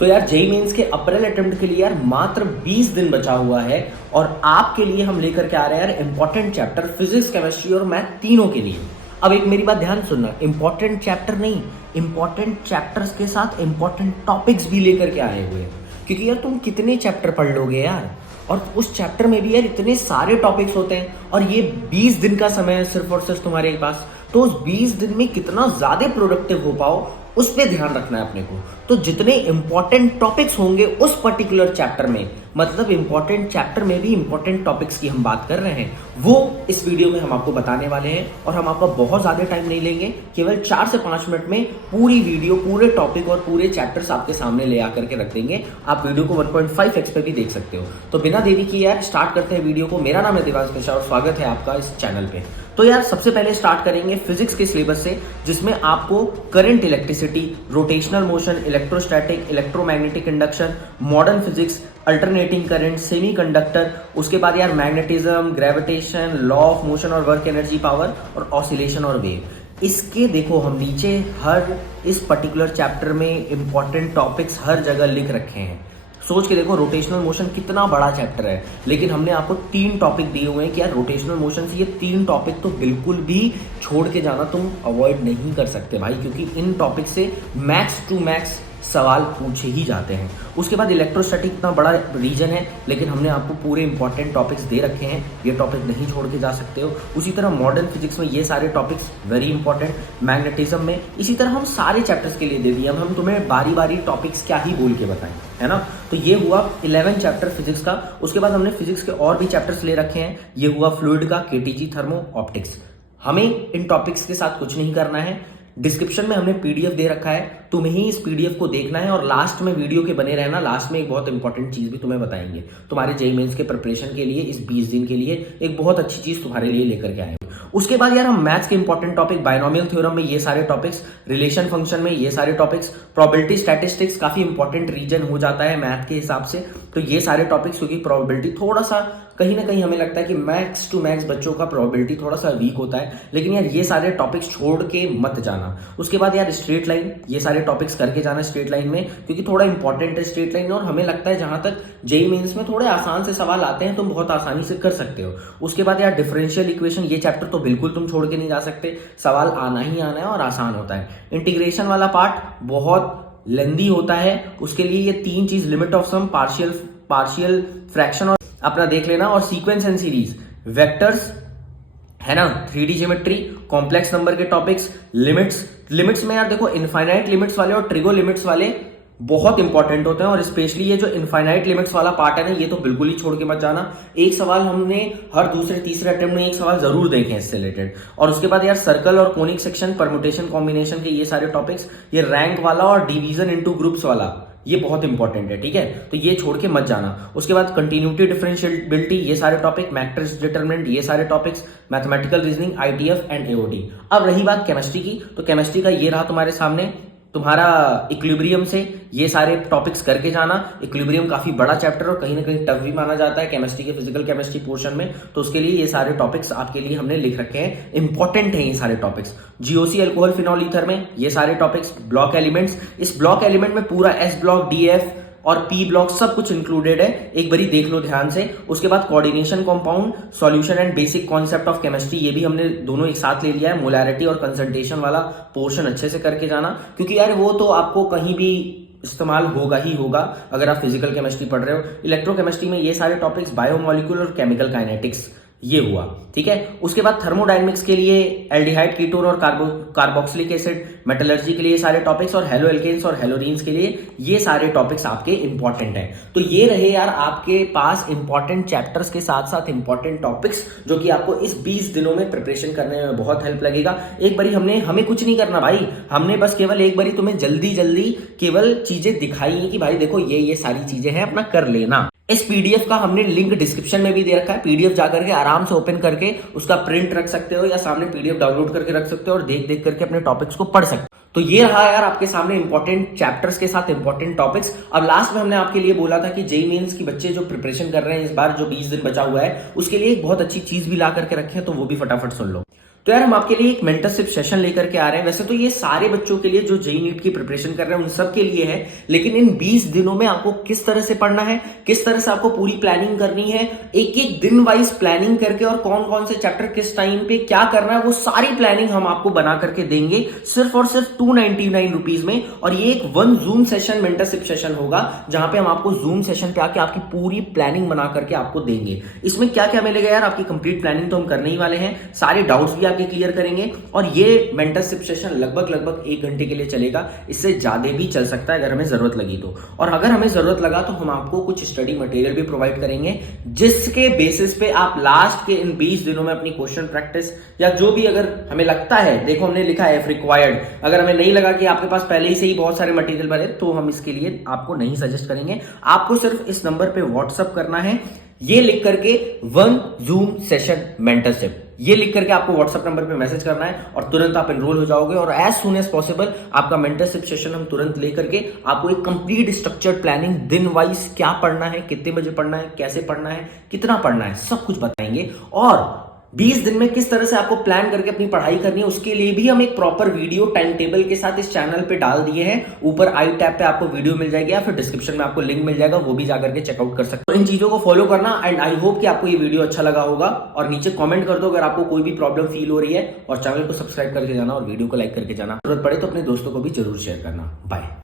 तो यार JEE mains के अप्रैल अटेम्प्ट के लिए यार मात्र 20 दिन बचा हुआ है और आपके लिए हम लेकर के आ रहे हैं यार इंपॉर्टेंट चैप्टर फिजिक्स, केमिस्ट्री और मैथ तीनों के लिए। अब एक मेरी बात ध्यान सुनना, इंपॉर्टेंट चैप्टर नहीं, इंपॉर्टेंट चैप्टर्स के साथ इंपॉर्टेंट टॉपिक्स भी लेकर के आए हुए हैं। क्योंकि यार तुम कितने चैप्टर पढ़ लोगे यार, और उस चैप्टर में भी यार इतने सारे टॉपिक्स होते हैं और ये 20 दिन का समय है सिर्फ और सिर्फ तुम्हारे पास। तो उस 20 दिन में कितना ज्यादा प्रोडक्टिव हो पाओ उस पर ध्यान रखना है अपने को। तो जितने इंपॉर्टेंट टॉपिक्स होंगे उस पर्टिकुलर चैप्टर में, मतलब इंपॉर्टेंट चैप्टर में भी इंपॉर्टेंट टॉपिक्स की हम बात कर रहे हैं, वो इस वीडियो में हम आपको बताने वाले हैं। और हम आपका बहुत ज्यादा टाइम नहीं लेंगे, केवल 4 से 5 मिनट में पूरी वीडियो, पूरे टॉपिक और पूरे चैप्टर्स आपके सामने ले आकर के रख देंगे। आप वीडियो को 1.5x पे भी देख सकते हो। तो बिना देरी किए यार स्टार्ट करते हैं वीडियो को। मेरा नाम है देवांश मिश्रा और स्वागत है आपका इस चैनल पे। तो यार सबसे पहले स्टार्ट करेंगे फिजिक्स के सिलेबस से, जिसमें आपको current electricity, rotational motion, electrostatic, electromagnetic induction, modern physics, alternating current, semiconductor, उसके बाद यार magnetism, gravitation, law of motion और वर्क एनर्जी पावर और ऑसिलेशन और वेव। इसके देखो हम नीचे हर इस पर्टिकुलर चैप्टर में इंपॉर्टेंट टॉपिक्स हर जगह लिख रखे हैं। सोच के देखो रोटेशनल मोशन कितना बड़ा चैप्टर है, लेकिन हमने आपको 3 टॉपिक दिए हुए हैं कि यार रोटेशनल मोशन से ये 3 टॉपिक तो बिल्कुल भी छोड़ के जाना तुम अवॉइड नहीं कर सकते भाई, क्योंकि इन टॉपिक से मैक्स टू मैक्स सवाल पूछे ही जाते हैं। उसके बाद इलेक्ट्रोस्टैटिक इतना बड़ा रीजन है, लेकिन हमने आपको पूरे इंपॉर्टेंट टॉपिक्स दे रखे हैं, ये टॉपिक नहीं छोड़ के जा सकते हो। उसी तरह मॉडर्न फिजिक्स में ये सारे टॉपिक्स वेरी इंपॉर्टेंट, मैग्नेटिज्म में इसी तरह हम सारे चैप्टर्स के लिए दे दिए। अब हम तुम्हें बारी बारी टॉपिक्स क्या ही बोल के बताएं, है ना। तो ये हुआ 11 चैप्टर फिजिक्स का। उसके बाद हमने फिजिक्स के और भी चैप्टर्स ले रखे हैं। ये हुआ फ्लूइड का, केटीजी, थर्मो, ऑप्टिक्स। हमें इन टॉपिक्स के साथ कुछ नहीं करना है। डिस्क्रिप्शन में हमने पीडीएफ दे रखा है, तुम्हें ही इस पीडीएफ को देखना है और लास्ट में वीडियो के बने रहना। लास्ट में एक बहुत इंपॉर्टेंट चीज भी तुम्हें बताएंगे, तुम्हारे जेईई मेंस के प्रिपरेशन के लिए इस 20 दिन के लिए एक बहुत अच्छी चीज तुम्हारे लिए लेकर के आए। उसके बाद यार हम मैथ्स के इंपॉर्टेंट टॉपिक, बायनोमियल थ्योरम में ये सारे टॉपिक्स, रिलेशन फंक्शन में ये सारे टॉपिक्स, प्रोबेबिलिटी स्टैटिस्टिक्स काफी इंपॉर्टेंट रीजन हो जाता है मैथ के हिसाब से। तो ये सारे टॉपिक्स, क्योंकि प्रोबेबिलिटी थोड़ा सा कहीं ना कहीं हमें लगता है कि मैक्स टू मैक्स बच्चों का प्रोबेबिलिटी थोड़ा सा वीक होता है, लेकिन यार ये सारे टॉपिक्स छोड़ के मत जाना। उसके बाद यार स्ट्रेट लाइन, ये सारे टॉपिक्स करके जाना स्ट्रेट लाइन में, क्योंकि थोड़ा इंपॉर्टेंट है स्ट्रेट लाइन। और हमें लगता है जहां तक जेईई मेंस में थोड़े आसान से सवाल आते हैं, तुम बहुत आसानी से कर सकते हो। उसके बाद यार डिफरेंशियल इक्वेशन, ये चैप्टर तो बिल्कुल तुम छोड़ के नहीं जा सकते, सवाल आना ही आना है और आसान होता है। इंटीग्रेशन वाला पार्ट बहुत लेंदी होता है, उसके लिए ये 3 चीज, limit of sum, partial fraction और अपना देख लेना। और सीक्वेंस एंड सीरीज, वेक्टर्स, है ना, 3D ज्योमेट्री, कॉम्प्लेक्स नंबर के टॉपिक्स, लिमिट्स में यार देखो इनफाइनाइट लिमिट्स वाले और ट्रिगो लिमिट्स वाले बहुत इंपॉर्टेंट होते हैं। और स्पेशली ये जो इनफाइनाइट लिमिट्स वाला पार्ट है ना, ये तो बिल्कुल ही छोड़ के मत जाना। एक सवाल हमने हर दूसरे तीसरे अटेम्प्ट में एक सवाल जरूर देखे हैं इससे रिलेटेड। और उसके बाद यार सर्कल और कोनिक सेक्शन, परम्यूटेशन कॉम्बिनेशन के ये सारे टॉपिक्स, ये रैंक वाला और डिवीजन इनटू ग्रुप्स वाला, ये बहुत इंपॉर्टेंट है, ठीक है। तो ये छोड़ के मत जाना। उसके बाद कंटिन्यूटी, डिफरेंशिएबिलिटी, ये सारे टॉपिक, मैट्रिक्स डिटरमिनेंट, ये सारे topics, mathematical reasoning, ITF and AOD. अब रही बात केमिस्ट्री की, तो केमिस्ट्री का ये रहा तुम्हारे सामने तुम्हारा इक्विलिब्रियम से ये सारे टॉपिक्स करके जाना। इक्विलिब्रियम काफी बड़ा चैप्टर और कहीं ना कहीं टफ भी माना जाता है केमिस्ट्री के फिजिकल केमिस्ट्री पोर्शन में, तो उसके लिए ये सारे टॉपिक्स आपके लिए हमने लिख रखे हैं, इंपॉर्टेंट हैं ये सारे topics. GOC, alcohol, phenol, ether में ये सारे टॉपिक्स, ब्लॉक एलिमेंट्स, इस ब्लॉक एलिमेंट में पूरा एस ब्लॉक, डीएफ और पी ब्लॉक सब कुछ इंक्लूडेड है, एक बारी देख लो ध्यान से। उसके बाद coordination compound, solution and basic concept of chemistry, ये भी हमने दोनों एक साथ ले लिया है। मोलैरिटी और कंसंट्रेशन वाला पोर्शन अच्छे से करके जाना, क्योंकि यार वो तो आपको कहीं भी इस्तेमाल होगा ही होगा अगर आप फिजिकल केमिस्ट्री पढ़ रहे हो। इलेक्ट्रोकेमिस्ट्री में ये सारे टॉपिक्स, बायोमोलिक्यूल और केमिकल काइनेटिक्स, ये हुआ, ठीक है। उसके बाद थर्मोडायनेमिक्स के लिए एल्डिहाइड, कीटोन और कार्बोक्सिलिक एसिड, मेटलर्जी के लिए सारे टॉपिक्स, और हेलो एल्केन्स और हेलोरीन्स के लिए ये सारे टॉपिक्स आपके इंपॉर्टेंट हैं। तो ये रहे यार आपके पास इंपॉर्टेंट चैप्टर्स के साथ साथ इंपॉर्टेंट टॉपिक्स, जो कि आपको इस 20 दिनों में प्रिपरेशन करने में बहुत हेल्प लगेगा। एक बारी हमें कुछ नहीं करना भाई, हमने बस केवल एक बारी तुम्हें जल्दी केवल चीजें दिखाई है कि भाई देखो ये सारी चीजें हैं, अपना कर लेना। इस पीडीएफ का हमने लिंक डिस्क्रिप्शन में भी दे रखा है, पीडीएफ जाकर के आराम से ओपन करके उसका प्रिंट रख सकते हो या सामने पीडीएफ डाउनलोड करके रख सकते हो और देख करके अपने टॉपिक्स को पढ़ सकते हो। तो ये रहा यार आपके सामने इंपॉर्टेंट चैप्टर्स के साथ इंपॉर्टेंट टॉपिक्स। अब लास्ट में हमने आपके लिए बोला था कि जेईई मेंस की बच्चे जो प्रिपरेशन कर रहे हैं इस बार, जो 20 दिन बचा हुआ है, उसके लिए एक बहुत अच्छी चीज भी ला करके रखे हैं, तो वो भी फटाफट सुन लो। तो यार हम आपके लिए एक मेंटरशिप सेशन लेकर के आ रहे हैं। वैसे तो ये सारे बच्चों के लिए जो जेईई नीट की प्रिपरेशन कर रहे हैं उन सब के लिए है, लेकिन इन 20 दिनों में आपको किस तरह से पढ़ना है, किस तरह से आपको पूरी प्लानिंग करनी है, एक एक दिन वाइज प्लानिंग करके और कौन कौन से चैप्टर किस टाइम पे क्या करना है, वो सारी प्लानिंग हम आपको बना करके देंगे सिर्फ और सिर्फ 299 रुपीज में। और ये एक 1 जूम सेशन मेंटरशिप सेशन होगा जहां पे हम आपको जूम सेशन पे आके आपकी पूरी प्लानिंग बना करके आपको देंगे। इसमें क्या क्या मिलेगा यार, आपकी कंप्लीट प्लानिंग तो हम करने ही वाले हैं, सारे डाउट्स भी आपके क्लियर करेंगे। और ये मेंटरशिप सेशन लगभग 1 घंटे के लिए चलेगा, इससे ज्यादा भी चल सकता है अगर हमें जरूरत लगी तो। और अगर हमें जरूरत लगा तो हम आपको कुछ स्टडी मटेरियल भी प्रोवाइड करेंगे, जिसके बेसिस पे आप लास्ट के इन 20 दिनों में अपनी क्वेश्चन प्रैक्टिस या जो भी अगर हमें लगता है, देखो हमने लिखा है इफ रिक्वायर्ड, अगर हमें नहीं लगा कि आपके पास पहले ही से ही बहुत सारे मटेरियल भरे तो हम इसके लिए आपको नहीं सजेस्ट करेंगे। आपको सिर्फ इस नंबर पे व्हाट्सअप करना है, ये लिख करके 1 जूम सेशन मेंटरशिप, ये लिख करके आपको व्हाट्सएप नंबर पे मैसेज करना है और तुरंत आप एनरोल हो जाओगे। और एज सुन एज पॉसिबल आपका मेंटरशिप सेशन हम तुरंत लेकर के आपको एक कंप्लीट स्ट्रक्चर्ड प्लानिंग, दिन वाइज क्या पढ़ना है, कितने बजे पढ़ना है, कैसे पढ़ना है, कितना पढ़ना है, सब कुछ बताएंगे। और 20 दिन में किस तरह से आपको प्लान करके अपनी पढ़ाई करनी है उसके लिए भी हम एक प्रॉपर वीडियो टाइम टेबल के साथ इस चैनल पे डाल दिए हैं। ऊपर आई टैब पे आपको वीडियो मिल जाएगी या फिर डिस्क्रिप्शन में आपको लिंक मिल जाएगा, वो भी जाकर के चेकआउट कर सकते हो। तो इन चीजों को फॉलो करना एंड आई होप कि आपको ये वीडियो अच्छा लगा होगा। और नीचे कमेंट कर दो अगर आपको कोई भी प्रॉब्लम फील हो रही है, और चैनल को सब्सक्राइब करके जाना और वीडियो को लाइक करके जाना। जरूरत पड़े तो अपने दोस्तों को भी जरूर शेयर करना। बाय।